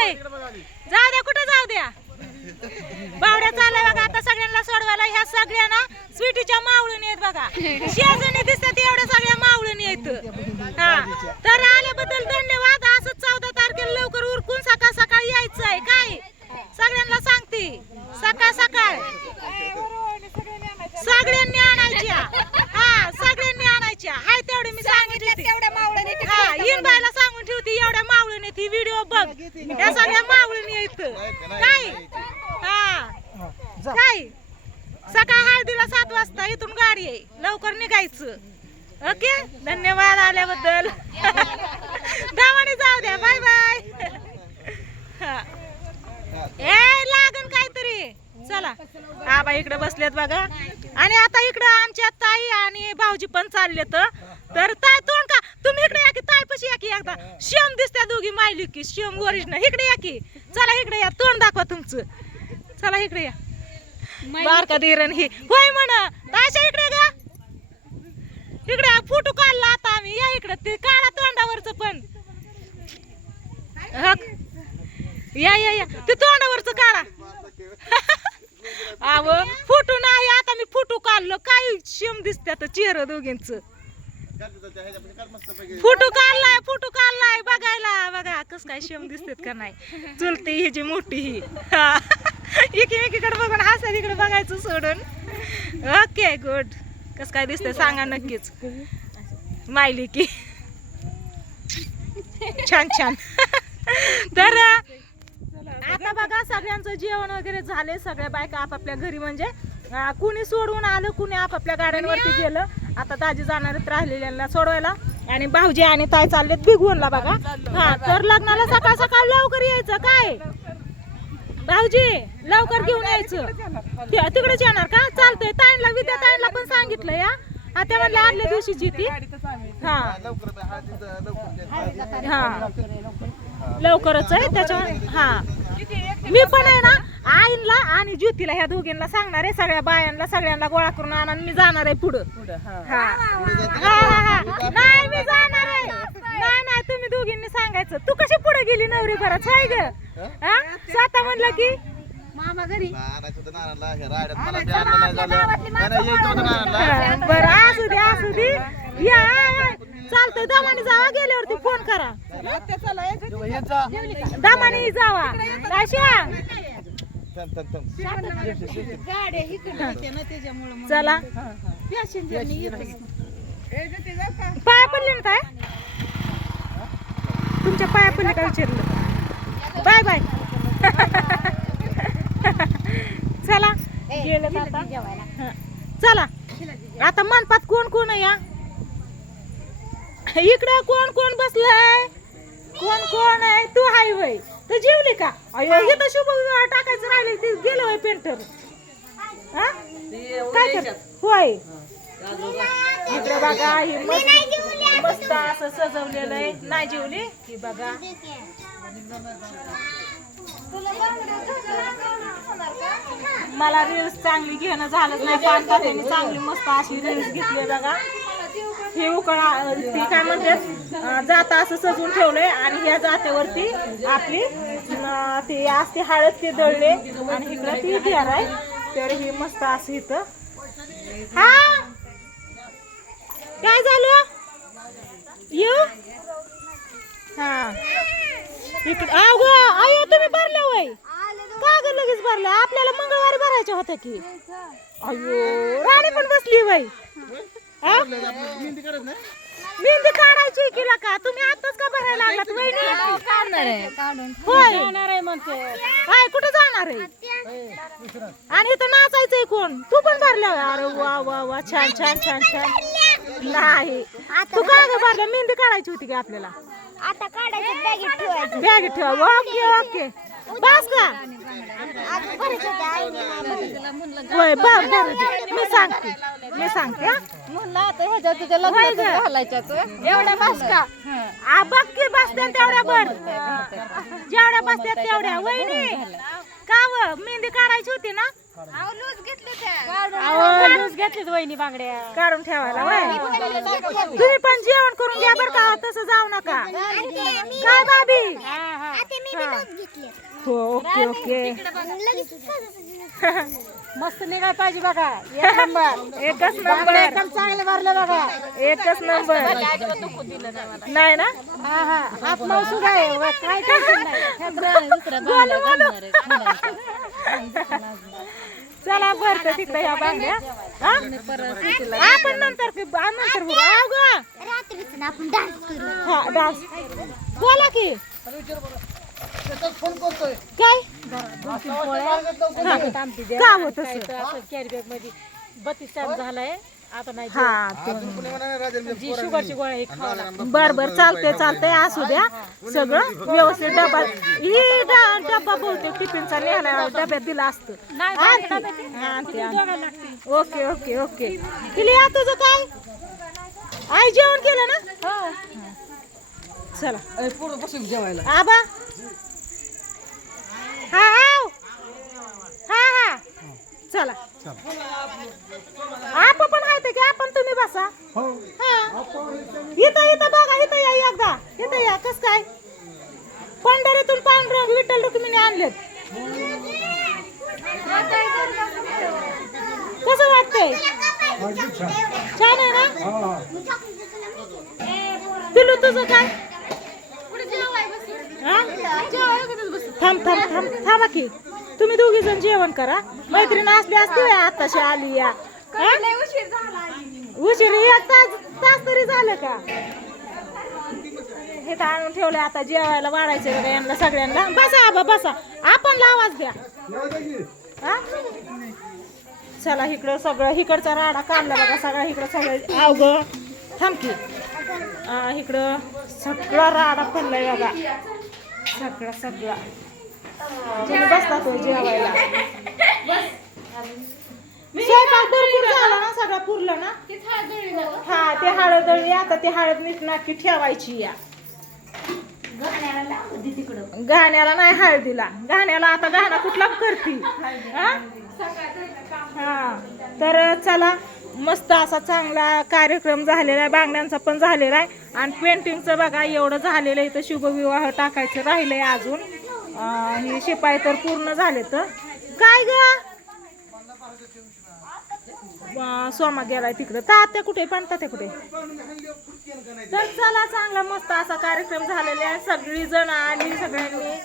चाललंय जाऊ द्या कुठे जाऊ द्या बावड्या चाललंय बघा आता सगळ्यांना सोडवायला ह्या सगळ्यांना स्वीटीच्या मावळून येत बघा शेजारी दिसतात एवढ्या सगळ्या मावळून येत हा तर आल्याबद्दल धन्यवाद असं 14 तारखेला लवकर उरकून सकाळ सकाळ यायचंय काय सगळ्यांना सांगते सकाळ सकाळ सगळ्यांनी आणायच्या हा सगळ्यांनी आणायच्या हाय तेवढे मी सांगितले तेवढ्या मावळणी हा इनबाईला सांगून ठेवते एवढ्या मावळणी ती व्हिडिओ बघ या सगळ्या मावळणी येत काय हा काय सकाळ हळदीला 7 वाजता इथून गाडी आहे लवकर निघायचं ओके धन्यवाद आल्याबद्दल गावाने जाऊ द्या बाय बाय ए लागन काहीतरी चला आबा इकडे बसलेत बघा आणि आता इकडे आमच्या ताई आणि भाऊजी पण चालले तर ताई तोंड का तुम्ही इकडे या की ताई पशी या की एकदा शेम दिसत्या दोघी मायली की शेम ओरिजिनल इकडे या की चला इकडे या तोंड दाखवा तुमचं चला इकडे या बारका धीरण ही होय म्हणा तायच्या इकडे गा इकडे फोटो काढला आता आम्ही या इकडे ते काढा तोंडावरच पण या या या ते तोंडावरच काढा अव फोटो नाही आता मी फोटो काढलो काय शेम दिसत्यात चेहरा दोघींच फोटो काढलाय बघायला बघा कस काय शेम दिसतात का नाही चुलती ही जी मोठी ही एकीमेकीकडे बघून हसा तिकडे बघायचं सोडून ओके गुड कस काय दिसतंय सांगा नक्कीच मायली की छान छान तर आता बघा सगळ्यांचं जेवण वगैरे झाले सगळ्या बायका आपापल्या घरी म्हणजे कुणी सोडून आलं कुणी आपापल्या गाड्यांवरती गेलं आता दाजी जाणार आहेत राहिलेल्यांना सोडवायला आणि भाऊजी आणि ताई चाललेत बिघवूनला बघा हा तर लग्नाला सकाळ सकाळ लवकर यायचं काय भाऊजी लवकर घेऊन यायचं तिकडेच येणार का चालतंय ताईंला विद्या ताईंला पण सांगितलं या हा त्या म्हणल्या आदल्या दिवशीची ती हा हा लवकरच आहे त्याच्यावर हा मी पण आहे ना आईला आणि ज्योतीला ह्या दोघींना सांगणार आहे सगळ्या बायांना सगळ्यांना गोळा करून आणा मी जाणार आहे पुढं नाही मी जाणार आहे नाही तुम्ही दोघींनी सांगायचं तू कशी पुढे गेली नवरी घरात हाय ग स्वतः म्हणलं की मामा घरी बरं असू दे या चालतंय दमाने जावा गेल्यावरती फोन करा दमाने जावा चला पाया पडले ना काय तुमच्या पाया पडले का विचारलं बाय बाय चला गेलं आता चला आता मनपात कोण कोण या इकडं कोण कोण बसलाय कोण आहे तू हाय वय तर जेवली का अयो हे तर शुभ विवाह टाकायचं राहिले ते गेलं होय पेंटर काय कर होय इकडे बघा ही मस्त असं सजवलेलं आहे नाही जेवली की बघा मला रील्स चांगली घेणं झालंच नाही पण त्यांनी चांगली मस्त अशी रील्स घेतली बघा हे उकळा ती काय म्हणते जाता असं सजवून ठेवलंय आणि ह्या जात्यावरती आपली ती असते हळद ते दळले आणि इकडं ती घेर आहे तर ही मस्त असं इथं हा काय झालं येऊ हा इकडं आयो तुम्ही भरलं वय का ग लगेच भरलं आपल्याला मंगळवारी भरायच्या होत्या की अयो राणी पण बसली वय मेहंदी काढायची की का तुम्ही आताच का भरायला लागलात वहिनी काढणार आहे म्हणते काय कुठे जाणार आहे आणि इथं नाचायचंय कोण तू पण भरल्या अरे वा वा वा छान छान छान छान नाही तू काय ग भरल्या मेहंदी काढायची होती की आपल्याला आता काढायचं बॅगेत ठेवायचं बॅगेत ठेवा ओके ओके बस का होय बर मी सांगते म्हणलं आता ह्याच्या तुझ्या लग्नात घालायच्या तू एवढ्या बस का बघ की बसत्या तेवढ्या बर जेवढ्या बसत्यात तेवढ्या वहिनी का व मेहंदी काढायची होती ना लूज घेतलीत वहिनी बांगड्या काढून ठेवायला तुम्ही पण जेवण करून घ्या बर का तसं जाऊ नका काय बाबी हो ओके ओके मस्त निघाय पाहिजे बघा. एक नंबर. एकच नंबर एकदम चांगले मारले बघा. एकच नंबर नाही ना हा हा हात मौसूद आहे. काय टेन्शन नाही. चला भरतं तिकडे ह्या बांगड्या हा? आपण नंतर नंतर बघू. आव गं. रात्रीच आपण डान्स करू. हा डान्स बोला की काय का होत कॅरी बॅग मध्ये 32 टाइम झालाय. आता नाही हा जी शुगरची गोळ्या एक खावा लागते. बर बर चालतंय असू द्या सगळं व्यवस्थित. डबा ही डबा बहुतेक टिफिनचा नेला डब्यात दिला असतं. ओके ओके ओके किलिया तुझं काय आई जेवण केलं ना चला आबा हा हा हा चला आप पण आहे की आपण तुम्ही बसा हा इथं बघा इथं या एकदा इथं या कस काय पंढरीतून पांडुरंग विठ्ठल रुक्मिणी आणलेत. कसं वाटतंय छान आहे ना पिलू तुझं काय हा? थांबा की तुम्ही दोघी जण जेवण करा. मैत्रीण असली असती आताशी आली या उशीर एक तास तरी झालं का हे तर आणून ठेवलं. आता जेवायला वाढायचं बघा यांना सगळ्यांना. बसा आबा बसा आपण आवाज द्या हा? चला इकडं सगळं इकडचा राडा काढला बघा सगळा इकडं सगळं अवघ थांबकी इकडं सगळा राडा पडलाय बघा सगळा तुम्ही बसला तो जेवायला. स्वयंपाक भरपूर झाला ना सगळा पुरलं ना. हा ते हळद दळली आता ते हळद नीट नाटकी ठेवायची या गाण्याला नाही हळदीला गाण्याला आता गाणा कुठला करती हा. तर चला मस्त असा चांगला कार्यक्रम झालेला आहे. बांगड्यांचा पण झालेला आहे आणि पेंटिंगचं बघा एवढं झालेलं आहे. इथं शुभविवाह टाकायचं राहिलंय अजून. हे शिपाई तर पूर्ण झाले. तर काय ग सोमा गेलाय तिकडं तात्या कुठे पण तात्या कुठे. तर चला चांगला मस्त असा कार्यक्रम झालेला आहे. सगळी जण आली सगळ्यांनी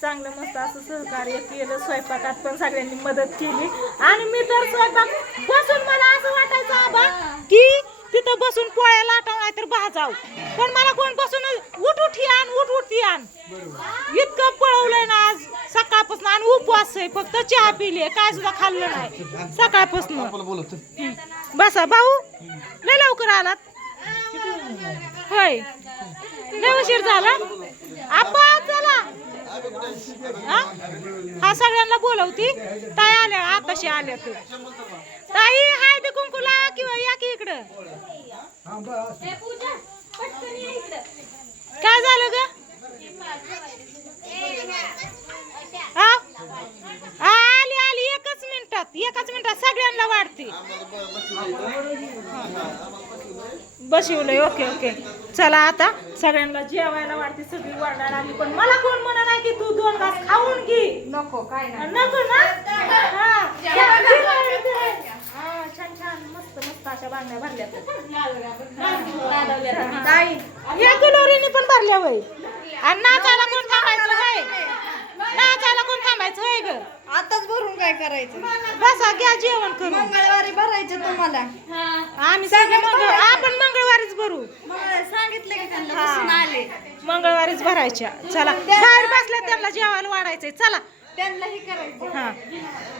चांगलं मस्त असं सहकार्य केलं. स्वयंपाकात पण सगळ्यांनी मदत केली आणि मी तर स्वयंपाक बसून मला असं वाटायचं आबा की तिथं बसून पोळ्या लाटाव नाही तर भाजाव. पण मला कोण बसून उठ उठी आण इतकं पळवलंय ना आज सकाळपासून. आणि उपवास आहे फक्त चहा पिली काय सुद्धा खाल्लं नाही सकाळपासून. बसा भाऊ लय लवकर आलात होय लय उशीर झाला आप्पा. चला हा सगळ्यांना बोलवती. ताई आल्या आताशी आल्या तू ताई हळदी कुंकूला किंवा या की इकडं. काय झालं ग आली एकच मिनिटात सगळ्यांना वाढते. बसवलंय ओके ओके चला आता सगळ्यांना जेवायला वाढते. सगळी वाढणार आली पण मला कोण म्हणा नाही की तू 2 घास खाऊन घे. नको काय नको ना छान मस्त अशा बांगड्या भरल्या या कलोरीने पण भरल्या वय. आणि नाचायला कोण थांबायचं होय ग. आताच भरून काय करायचं. बसा घ्या जेवण करू. मंगळवारी भरायचं तुम्हाला. आम्ही सगळे आपण मंगळवारीच भरू. सांगितलं की त्यांना बसून आले मंगळवारीच भरायच्या. चला बाहेर बसल्या त्यांना जेवायला वाढायचंय. चला त्यांना हे करायचं. हा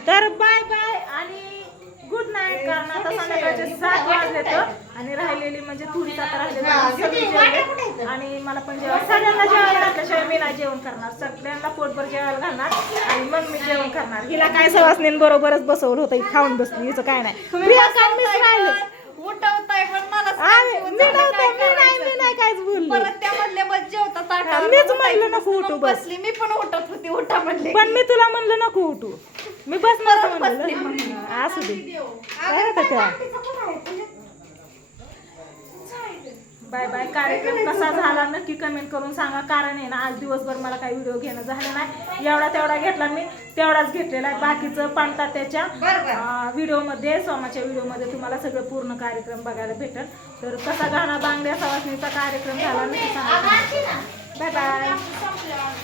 तर बाय बाय आणि गुड नाईट. कारण आता संध्याकाळचे 7 वाजले तर आणि राहिलेली म्हणजे थोडीच आता राहिलेली आणि मला पण सगळ्यांना जेवायला घातल्याशिवाय मी नाही जेवण करणार. सगळ्यांना पोटभर जेवायला घालणार आणि मग मी जेवण करणार. हिला काय सवासनीन बरोबरच बसवलं होतं खाऊन बसली. हिचं काय नाही उठवताय पण मला मी नाही काहीच बोलली. परत त्यामधले बस जेवतात. मीच म्हणलं नको उठू बस. बसली मी पण उठत होती उठा म्हणले पण मी तुला म्हणलं नको उठू. मी बसणार म्हणलं असू दे काय होतं त्या बाय बाय. कार्यक्रम कसा झाला नक्की कमेंट करून सांगा. कारण आहे ना आज दिवसभर मला काही व्हिडिओ घेणं झालं नाही. एवढा तेवढा घेतला मी, तेवढाच घेतलेला आहे. बाकीचं पाणतात्याच्या व्हिडिओमध्ये, सोमाच्या व्हिडिओमध्ये तुम्हाला सगळं पूर्ण कार्यक्रम बघायला भेटेल. तर कसा गाणा बांगड्या सवासणीचा कार्यक्रम झाला नक्की सांगा. Bye bye.